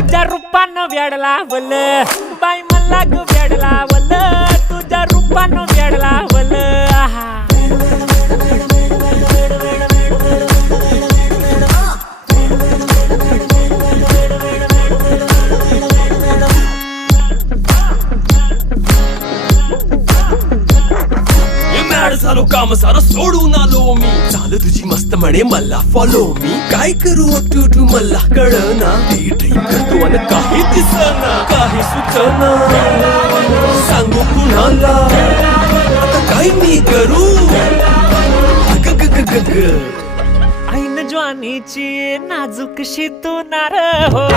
तुझ्या रूपानं वेड लावल बाई मला ग वेड लावल तुझ्या रूपानं वेड लावल झालो काम सारं सोडून आलो मी चाल तुझी मस्त म्हणे मला फॉलो मी काय करू टू मला कळना ड्रीम करतो आणि काही दिसना काही सुचना सांगू कुणाला आता काय मी करू ऐन ज्वानीची नाजूकशी तू नार हो